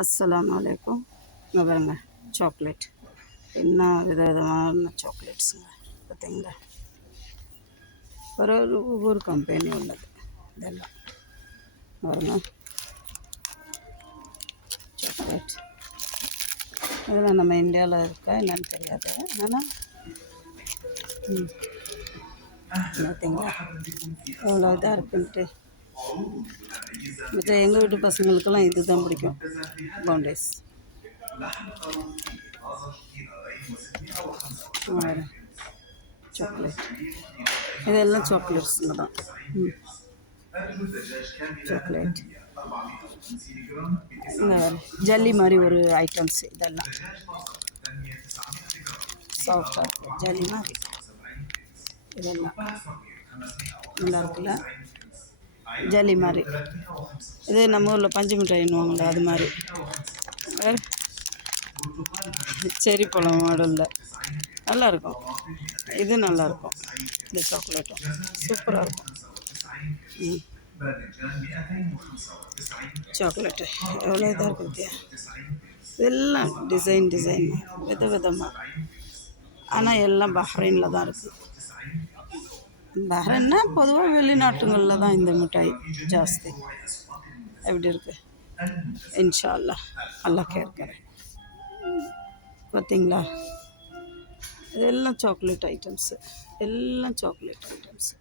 அஸ்ஸலாமு அலைக்கும். இங்கே பாருங்க, சாக்லேட். என்ன விதவிதமான சாக்லேட்ஸுங்க பார்த்தீங்களா. ஒவ்வொரு கம்பெனி உள்ளது இதெல்லாம் பாருங்க. சாக்லேட் இதெல்லாம் நம்ம இந்தியாவில் இருக்கா என்னன்னு தெரியாது. ஆனால் பார்த்தீங்களா எவ்வளோ இதாக இருக்குன்ட்டு. மற்ற எங்கள் வீட்டு பசங்களுக்கெல்லாம் இது தான் பிடிக்கும், பவுண்டேஸ். சாக்லேட் இதெல்லாம் சாக்லேட்ஸுங்க தான். சாக்லேட் ஜல்லி மாதிரி ஒரு ஐட்டம்ஸ் இதெல்லாம். சாஃப்டாக ஜல்லி மாதிரி இதெல்லாம் நல்லா இருக்குல்ல, ஜல்லி மாதிரி. இதே நம்ம ஊரில் பஞ்சு மிட்டாயின்னுவாங்களே அது மாதிரி. செரி பழம் மாடலில் நல்லாயிருக்கும். இது நல்லாயிருக்கும். இந்த சாக்லேட்டும் சூப்பராக இருக்கும். சாக்லேட்டு எவ்வளோ இதாக இருக்குது பார்த்தியா. இதெல்லாம் டிசைன் விதமாக. ஆனால் எல்லாம் பஹ்ரைனில் தான் இருக்குது. பஹ்ரைன்னா பொதுவாக வெளிநாட்டுங்களில் தான் இந்த மிட்டாய் ஜாஸ்தி. எப்படி இருக்குது இன்ஷா அல்லாஹ், அல்லாஹ் கேட்குறேன். பார்த்தீங்களா, இதெல்லாம் சாக்லேட் ஐட்டம்ஸு, எல்லாம் சாக்லேட் ஐட்டம்ஸு.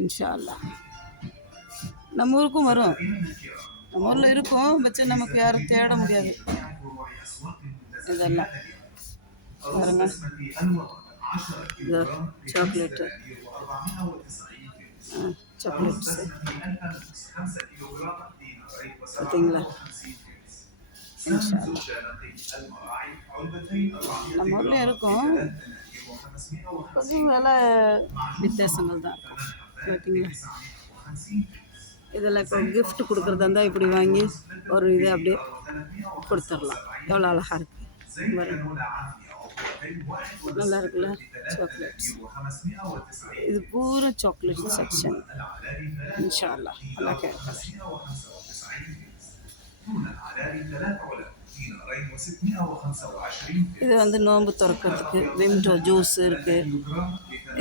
இன்ஷா அல்லாஹ் நம்ம ஊருக்கும் வரும். நம்ம ஊரில் இருக்கும் பட்சம் நமக்கு யாரும் தேட முடியாது. இதெல்லாம் பாருங்க, இதோ சாக்லேட்டு சாக்லேட்ஸு பார்த்தீங்களா. இன்ஷா அல்லாஹ் நம்ம ஊரில் இருக்கும், கொஞ்சம் விலை வித்தியாசங்கள் தான் இருக்கும். பார்த்தீங்களா, இதெல்லாம் இப்போ கிஃப்ட் கொடுக்குறதா இருந்தால் இப்படி வாங்கி ஒரு இது அப்படியே கொடுத்துடலாம். எவ்வளோ அழகாக இருக்குது, நல்லா இருக்குல்ல. சாக்லேட்ஸ் இது பூரா சாக்லேட் செக்ஷன். இன்ஷா அல்லாஹ் நல்லா கேட்குறேன். இது வந்து நோன்பு திறக்கிறதுக்கு விம்டோ ஜூஸ் இருக்குது.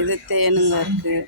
இது தேனுங்க இருக்குது.